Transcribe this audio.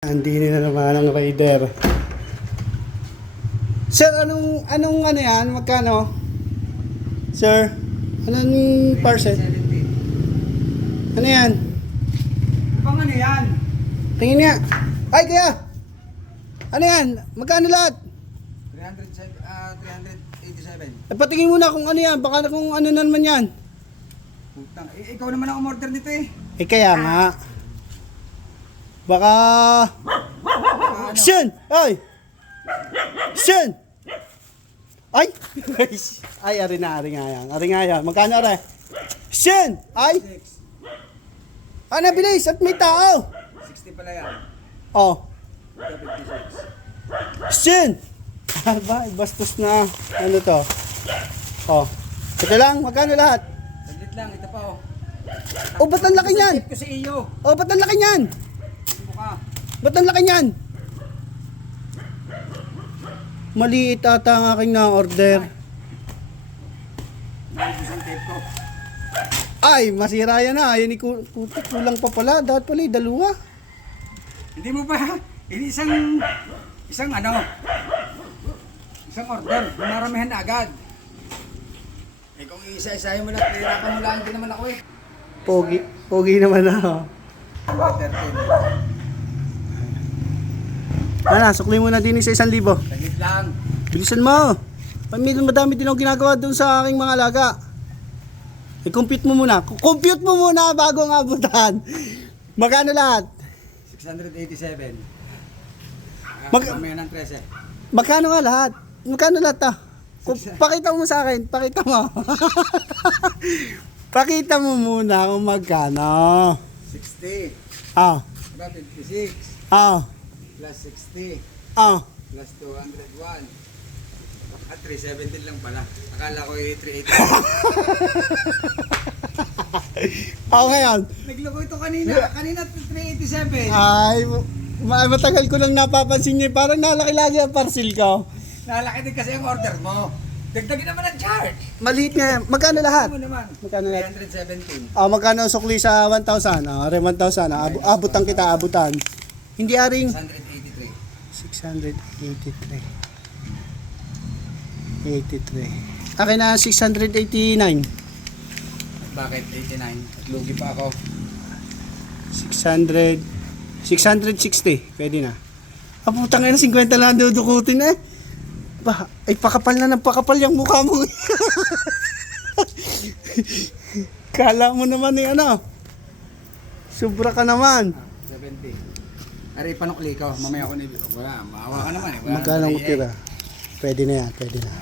Andini na naman ang rider. Sir, anong ano yan? Magkano? Sir, anong parcel? Ano yan? Pang ano yan? Tingin niya. Ay, kaya! Ano yan? Magkano lahat? 387. Patingin muna kung ano yan. Baka kung ano na naman yan. Putang, ikaw naman ang umorder nito eh. Kaya nga. Baka... Shen! Ay! Shen! Ay! Ay, ari nga yan. Ari nga yan. Magkano ari? Shen! Ay! Ano, bilis! At may tao! 60 pala yan. Oh. 56. Shen! Aba, bastos na. Ano to? Oh. Ito lang, magkano lahat? Saglit lang, ito pa oh. Oh, ba't ang laki niyan? Ko sa iyo. Oh, ba't ang laki niyan? Mukha. Ba't ang laki niyan? Maliit ata ang aking na-order. Naubos ang tape ko. Ay, masira yan na. Yan, puti, kulang pa pala. Dapat pala, dalawa. Hindi mo pa, isang order, maramihan na agad. Eh kung isa-isahin mo lang, hirapan mo lang din naman ako eh. Pogi naman na. Order 10. Ano, sukli mo na din sa 1,000. Saglit lang. Bilisan mo. Madami din ako ginagawa doon sa aking mga alaga. I-compute mo muna. Compute mo muna bago ang abutan. Magkano lahat? 687. Mamaya ng 13. Magkano nga lahat? Magkano lahat ah? Pakita mo sa akin. Pakita mo. Pakita mo muna kung magkano. 60. Ah. 56. Ah. Plus 60. Ah. Plus 201. At 370 lang pala. Akala ko yung 380. Ako ngayon. Nagloko ito kanina. Kanina 387. Ay, matagal ko lang napapansin niya. Parang nalaki lagi ang parcel ko. Nalaki din kasi ang order mo. Dagdagin naman ang charge. Maliit nga. Magkano lahat? Ano naman? Magkano lahat? 317. Ah, magkano sukli sa 1,000? Ah, 1,000. Ah, abutan kita, abutan. Hindi aring 683. 683. Akin na 689. Bakit 89? At lugi pa ako. 660. Pwede na. Ah, putang ina, 50 lang dudukutin eh. Ay, pakapal na ng pakapal yung mukha mo. Kala mo naman eh, ano? Sobra ka naman. 70. Aray, panukli ko. Mamaya ako nila. Wala, maawa ka naman eh. Wala Magkano nang mo tira? Pwede na yan, pwede na.